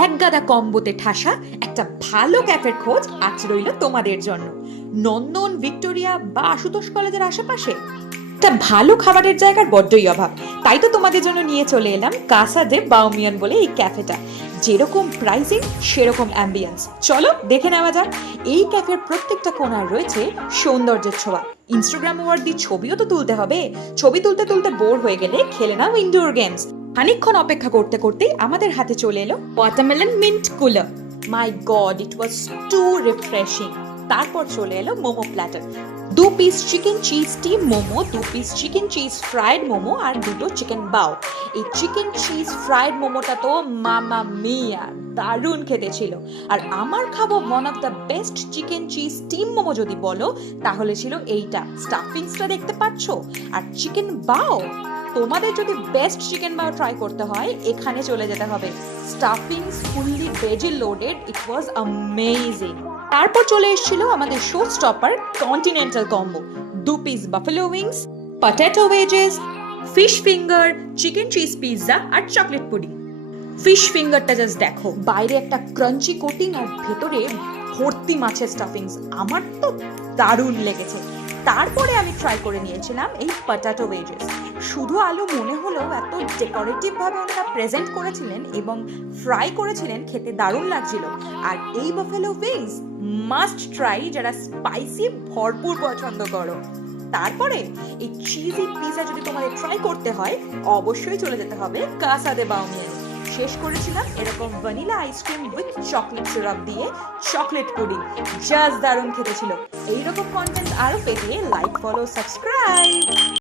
এক গাদা কম্বোতে ঠাসা একটা ভালো ক্যাফের খোঁজ আজ রইল তোমাদের জন্য। নন্দন, ভিক্টোরিয়া বা আশুতোষ কলেজের আশেপাশে একটা ভালো খাবারের জায়গার বড্ডই অভাব। তাই তো তোমাদের জন্য নিয়ে চলে এলাম কাসা দে বাউমিয়ান বলে এই ক্যাফেটা। যেরকম প্রাইসিং সেরকম অ্যাম্বিয়েন্স, চলো দেখে নেওয়া যাক। এই ক্যাফের প্রত্যেকটা কোণায় রয়েছে সৌন্দর্যের ছোঁয়া। ইনস্টাগ্রাম ওয়ার্দি ছবিও তো তুলতে হবে। ছবি তুলতে তুলতে বোর হয়ে গেলে খেলে নাও ইনডোর গেমস। খানিকক্ষণ অপেক্ষা করতে করতেই আমাদের হাতে চলে এলো watermelon mint cooler. My god, it was too refreshing. তারপর চলে এলো momo platter. 2 piece chicken cheese steam momo, 2 piece chicken cheese fried momo আর 2টো চিকেন বাও। এই চিকেন চিজ ফ্রাইড মোমোটা তো মামা মিয়া, দারুণ খেতে ছিল। আর আমার খাবো one of the best chicken cheese steam momo যদি বলো, তাহলে ছিল এইটা। স্টাফিংসটা দেখতে পাচ্ছ, আর চিকেন বাও। তোমাদের যদি বেস্ট চিকেন বাও ট্রাই করতে হয়, এখানে চলে যেতে হবে। Stuffings fully veggie loaded, it was amazing. তারপর চলে এসেছিল আমাদের show stopper continental combo. 2 piece buffalo wings, potato wedges, fish finger, chicken cheese pizza আর চকলেট পুডিং। ফিশ ফিঙ্গারটা জাস্ট দেখো, বাইরে একটা ক্রাঞ্চি কোটিং আর ভেতরে ভর্তি মাছের স্টাফিংস। আমার তো দারুণ লেগেছে। তারপরে আমি ট্রাই করে নিয়েছিলাম এই পটেটো ওয়েজেস। শুধু আলু মনে হলেও এত ডেকোরেটিভ ভাবে ওনারা প্রেজেন্ট করেছিলেন এবং ফ্রাই করেছিলেন, খেতে দারুণ লাগছিল। আর এই বাফেলো উইংস মাস্ট ট্রাই যারা স্পাইসি ভরপুর পছন্দ করো। তারপরে এই চিজি পিৎজা যদি তোমাদের ট্রাই করতে হয়, অবশ্যই চলে যেতে হবে কাসা দে বাউমিয়ান। শেষ করেছিলাম এরকম vanilla ice cream with chocolate syrup দিয়ে চকলেট পুডিং। জাস্ট দারুণ খেতে ছিল। এইরকম কন্টেন্ট আরো পেতে লাইক, ফলো, সাবস্ক্রাইব।